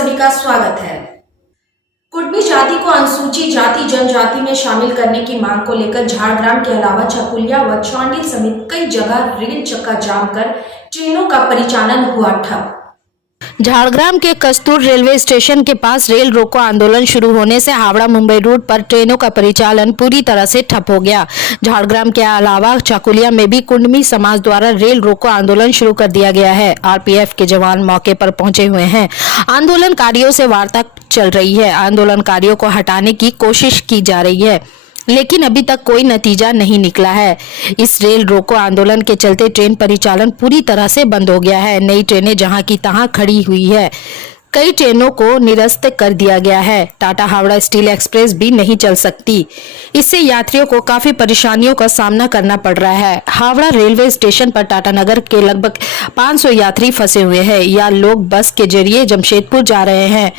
सभी का स्वागत है। कुडमी जाति को अनुसूचित जाति जनजाति में शामिल करने की मांग को लेकर झाड़ग्राम के अलावा चकुलिया व चौंडी समेत कई जगह रेल चक्का जाम कर ट्रेनों का परिचालन हुआ ठप। झाड़ग्राम के कस्तूर रेलवे स्टेशन के पास रेल रोको आंदोलन शुरू होने से हावड़ा मुंबई रूट पर ट्रेनों का परिचालन पूरी तरह से ठप हो गया। झाड़ग्राम के अलावा चाकुलिया में भी कुडमी समाज द्वारा रेल रोको आंदोलन शुरू कर दिया गया है। आरपीएफ के जवान मौके पर पहुंचे हुए हैं। आंदोलनकारियों से वार्ता चल रही है। आंदोलनकारियों को हटाने की कोशिश की जा रही है, लेकिन अभी तक कोई नतीजा नहीं निकला है। इस रेल रोको आंदोलन के चलते ट्रेन परिचालन पूरी तरह से बंद हो गया है। नई ट्रेनें जहां की तहां खड़ी हुई है। कई ट्रेनों को निरस्त कर दिया गया है। टाटा हावड़ा स्टील एक्सप्रेस भी नहीं चल सकती। इससे यात्रियों को काफी परेशानियों का सामना करना पड़ रहा है। हावड़ा रेलवे स्टेशन पर टाटानगर के लगभग 500 यात्री फंसे हुए हैं। या लोग बस के जरिए जमशेदपुर जा रहे हैं।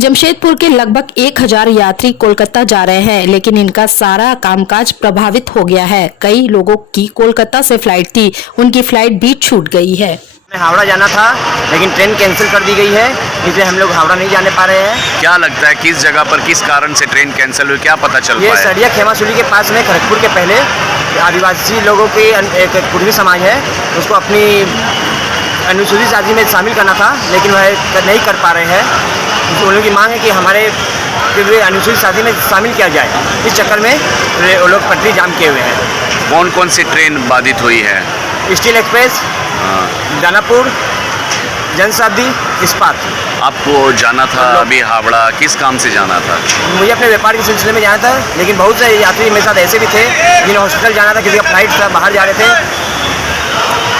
जमशेदपुर के लगभग 1000 यात्री कोलकाता जा रहे हैं, लेकिन इनका सारा कामकाज प्रभावित हो गया है। कई लोगों की कोलकाता से फ्लाइट थी, उनकी फ्लाइट भी छूट गई है। हावड़ा जाना था, लेकिन ट्रेन कैंसिल कर दी गई है, इसलिए हम लोग हावड़ा नहीं जाने पा रहे हैं। क्या लगता है किस जगह पर किस कारण से ट्रेन कैंसिल हुई, क्या पता चल पाया? ये सरिया खेमासुली के पास में खड़गपुर के पहले आदिवासी लोगों की एक कुडमी समाज है, उसको अपनी अनुसूचित जाति में शामिल करना था, लेकिन वह नहीं कर पा रहे हैं। उन लोगों की मांग है कि हमारे अनुसूचित जाति में शामिल किया जाए। इस चक्कर में वो लोग पटरी जाम किए हुए हैं। कौन कौन सी ट्रेन बाधित हुई है? स्टील एक्सप्रेस, दानापुर, जनशताब्दी, इस्पात। आपको जाना था अभी हावड़ा, किस काम से जाना था? मुझे अपने व्यापार के सिलसिले में जाना था, लेकिन बहुत से यात्री मेरे साथ ऐसे भी थे जिन्हें हॉस्पिटल जाना था, किसी का फ्लाइट था, बाहर जा रहे थे।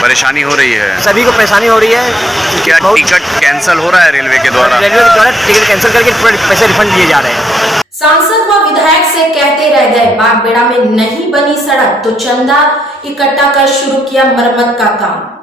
परेशानी हो रही है, सभी को परेशानी हो रही है। क्या टिकट कैंसिल हो रहा है रेलवे के द्वारा? रेलवे के द्वारा टिकट कैंसिल करके पैसे रिफंड दिए जा रहे हैं। सांसद व विधायक से कहते रह गए, बागबेड़ा में नहीं बनी सड़क तो चंदा इकट्ठा कर शुरू किया मरम्मत का काम।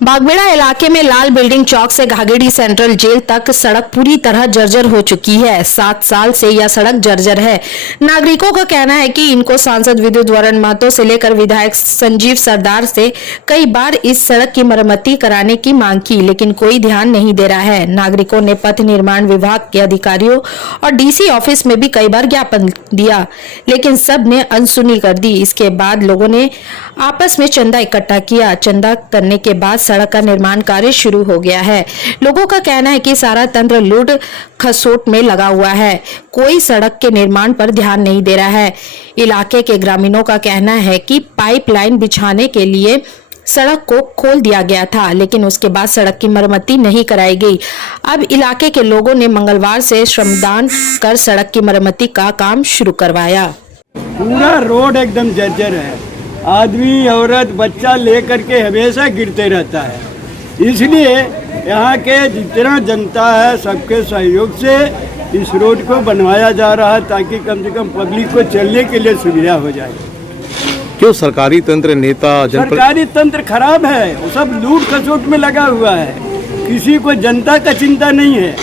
बागबेड़ा इलाके में लाल बिल्डिंग चौक से घाघेड़ी सेंट्रल जेल तक सड़क पूरी तरह जर्जर हो चुकी है। 7 साल से यह सड़क जर्जर है। नागरिकों का कहना है कि इनको सांसद विद्युत वरण महतो से लेकर विधायक संजीव सरदार से कई बार इस सड़क की मरम्मती कराने की मांग की, लेकिन कोई ध्यान नहीं दे रहा है। नागरिकों ने पथ निर्माण विभाग के अधिकारियों और डीसी ऑफिस में भी कई बार ज्ञापन दिया, लेकिन सब ने अनसुनी कर दी। इसके बाद लोगों ने आपस में चंदा इकट्ठा किया। चंदा करने के बाद सड़क का निर्माण कार्य शुरू हो गया है। लोगों का कहना है कि सारा तंत्र लूट खसोट में लगा हुआ है, कोई सड़क के निर्माण पर ध्यान नहीं दे रहा है। इलाके के ग्रामीणों का कहना है कि पाइपलाइन बिछाने के लिए सड़क को खोल दिया गया था, लेकिन उसके बाद सड़क की मरम्मती नहीं कराई गई। अब इलाके के लोगों ने मंगलवार से श्रमदान कर सड़क की मरम्मती का काम शुरू करवाया। पूरा रोड एकदम जर्जर है। आदमी, औरत, बच्चा लेकर के हमेशा गिरते रहता है। इसलिए यहाँ के जितना जनता है, सबके सहयोग से इस रोड को बनवाया जा रहा है, ताकि कम से कम पब्लिक को चलने के लिए सुविधा हो जाए। क्यों सरकारी तंत्र, नेता, सरकारी तंत्र खराब है, वो सब लूट खसोट में लगा हुआ है। किसी को जनता का चिंता नहीं है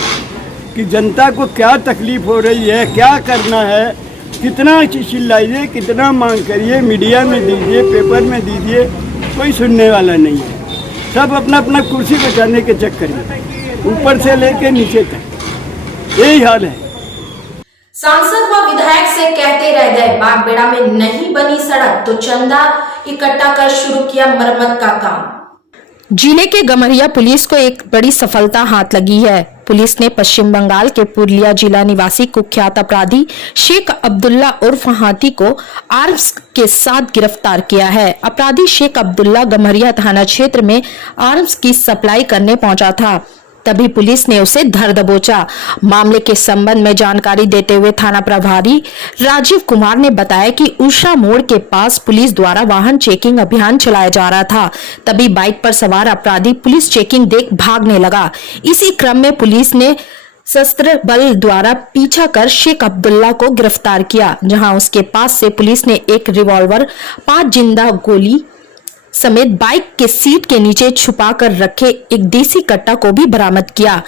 कि जनता को क्या तकलीफ हो रही है, क्या करना है। कितना चिल्लाइए, कितना मांग करिए, मीडिया में दीजिए, पेपर में दीजिए, कोई सुनने वाला नहीं है। सब अपना अपना कुर्सी बचाने के चक्कर में, ऊपर से लेके नीचे तक यही हाल है। सांसद व विधायक से कहते रह गए, बागबेड़ा में नहीं बनी सड़क तो चंदा इकट्ठा कर शुरू किया मरम्मत का काम। जिले के गमरिया पुलिस को एक बड़ी सफलता हाथ लगी है। पुलिस ने पश्चिम बंगाल के पुरुलिया जिला निवासी कुख्यात अपराधी शेख अब्दुल्ला उर्फ हाथी को आर्म्स के साथ गिरफ्तार किया है। अपराधी शेख अब्दुल्ला गमरिया थाना क्षेत्र में आर्म्स की सप्लाई करने पहुंचा था, तभी पुलिस ने उसे धर दबोचा। मामले के संबंध में जानकारी देते हुए थाना प्रभारी राजीव कुमार ने बताया कि उषा मोड़ के पास पुलिस द्वारा वाहन चेकिंग अभियान चलाया जा रहा था, तभी बाइक पर सवार अपराधी पुलिस चेकिंग देख भागने लगा। इसी क्रम में पुलिस ने सशस्त्र बल द्वारा पीछा कर शेख अब्दुल्ला को गिरफ्तार किया, जहां उसके पास से पुलिस ने एक रिवॉल्वर, 5 जिंदा गोली समेत बाइक के सीट के नीचे छुपा कर रखे एक देसी कट्टा को भी बरामद किया।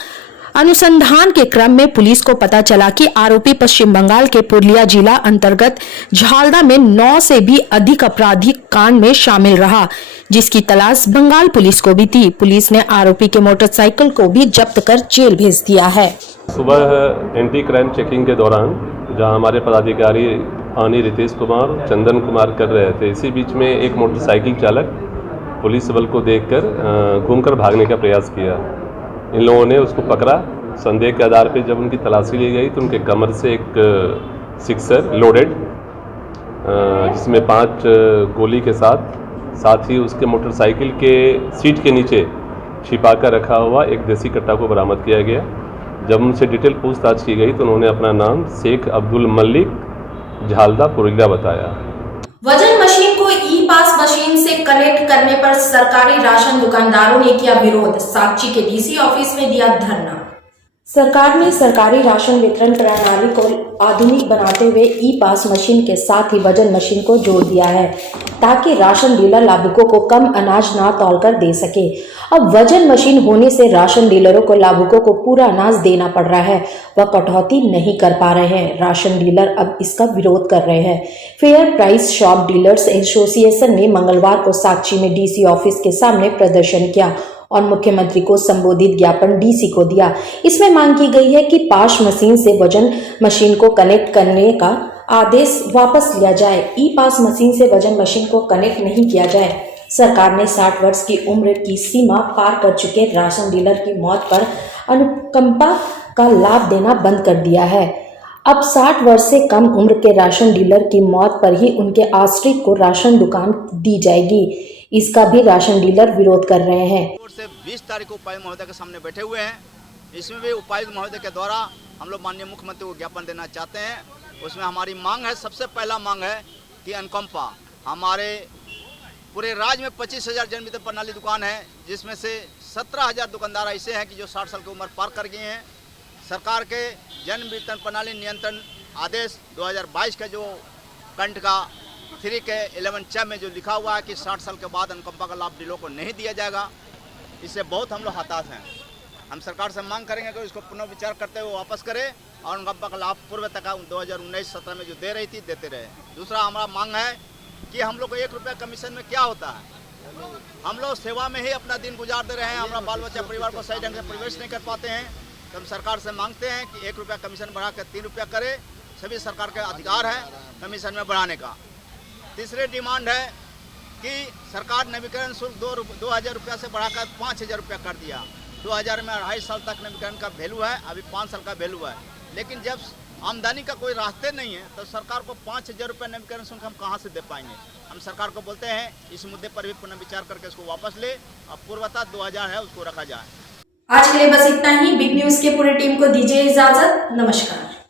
अनुसंधान के क्रम में पुलिस को पता चला कि आरोपी पश्चिम बंगाल के पुरुलिया जिला अंतर्गत झालदा में 9 से भी अधिक आपराधिक कांड में शामिल रहा, जिसकी तलाश बंगाल पुलिस को भी थी। पुलिस ने आरोपी के मोटरसाइकिल को भी जब्त कर जेल भेज दिया है। सुबह एंटी क्राइम चेकिंग के दौरान जहां हमारे पदाधिकारी आनी रितेश कुमार चंदन कुमार कर रहे थे, इसी बीच में एक मोटरसाइकिल चालक पुलिस बल को देखकर घूमकर भागने का प्रयास किया। इन लोगों ने उसको पकड़ा। संदेह के आधार पर जब उनकी तलाशी ली गई तो उनके कमर से एक सिक्सर लोडेड जिसमें 5 गोली के साथ ही उसके मोटरसाइकिल के सीट के नीचे छिपा कर रखा हुआ एक देसी कट्टा को बरामद किया गया। जब उनसे डिटेल पूछताछ की गई तो उन्होंने अपना नाम शेख अब्दुल मलिक झालदा पुरुलिया बताया। वजन मशीन को ई पास मशीन से कनेक्ट करने पर सरकारी राशन दुकानदारों ने किया विरोध। साक्षी के डीसी ऑफिस में दिया धरना। सरकार ने सरकारी राशन वितरण प्रणाली को आधुनिक बनाते हुए ई पास मशीन के साथ ही वजन मशीन को जोड़ दिया है, ताकि राशन डीलर लाभुकों को कम अनाज ना तौलकर दे सके। अब वजन मशीन होने से राशन डीलरों को लाभुकों को पूरा अनाज देना पड़ रहा है, वह कटौती नहीं कर पा रहे हैं। राशन डीलर अब इसका विरोध कर रहे हैं। Fair price shop dealers association ने मंगलवार को साक्षी में डीसी ऑफिस के सामने प्रदर्शन किया और मुख्यमंत्री को संबोधित ज्ञापन डीसी को दिया। इसमें मांग की गई है कि पास मशीन से वजन मशीन को कनेक्ट करने का आदेश वापस लिया जाए। ई पास मशीन से वजन मशीन को कनेक्ट नहीं किया जाए। सरकार ने 60 वर्ष की उम्र की सीमा पार कर चुके राशन डीलर की मौत पर अनुकंपा का लाभ देना बंद कर दिया है। अब 60 वर्ष से कम उम्र के राशन डीलर की मौत पर ही उनके आश्रित को राशन दुकान दी जाएगी। इसका भी राशन डीलर विरोध कर रहे हैं। 20 तारीख को उपायुक्त महोदय के सामने बैठे हुए हैं। इसमें भी उपायुक्त महोदय के द्वारा हम लोग माननीय मुख्यमंत्री को ज्ञापन देना चाहते हैं। उसमें हमारी मांग है, सबसे पहला मांग है कि अनुकंपा। हमारे पूरे राज्य में 25,000 जन वितरण प्रणाली दुकान है, जिसमें से 17,000 दुकानदार ऐसे हैं कि जो 60 साल की उम्र पार कर गए हैं। सरकार के जन वितरण प्रणाली नियंत्रण आदेश 2022 का जो कंठ का 3 के 11 में जो लिखा हुआ है कि 60 साल के बाद अनुकंपा का लाभ डीलरों को नहीं दिया जाएगा, इससे बहुत हम लोग हताश हैं। हम सरकार से मांग करेंगे कि इसको पुनर्विचार करते हुए वापस करें और अनुकंपा का लाभ पूर्व तक 2019-17 में जो दे रही थी देते रहे। दूसरा हमारा मांग है कि हम लोग को 1 रुपया कमीशन में क्या होता है। हम लोग सेवा में ही अपना दिन गुजार दे रहे हैं। हमारा बाल बच्चा परिवार को सही ढंग से प्रवेश नहीं कर पाते हैं, तो हम सरकार से मांगते हैं कि 1 रुपया कमीशन बढ़ा कर 3 रुपया करे। सभी सरकार का अधिकार है कमीशन में बढ़ाने का। तीसरी डिमांड है कि सरकार नवीकरण शुल्क 2,000 रुपया से बढ़ाकर 5,000 रुपया कर दिया। 2000 में 2.5 साल तक नवीकरण का वैल्यू है, अभी 5 साल का वैल्यू है। लेकिन जब आमदनी का कोई रास्ते नहीं है तो सरकार को 5,000 रुपये नवीकरण शुल्क हम कहाँ से दे पाएंगे। हम सरकार को बोलते हैं इस मुद्दे पर भी पुनर्विचार करके इसको वापस ले और पूर्वता 2000 है उसको रखा जाए। आज के लिए बस इतना ही। बिग न्यूज के पूरी टीम को दीजिए इजाजत। नमस्कार।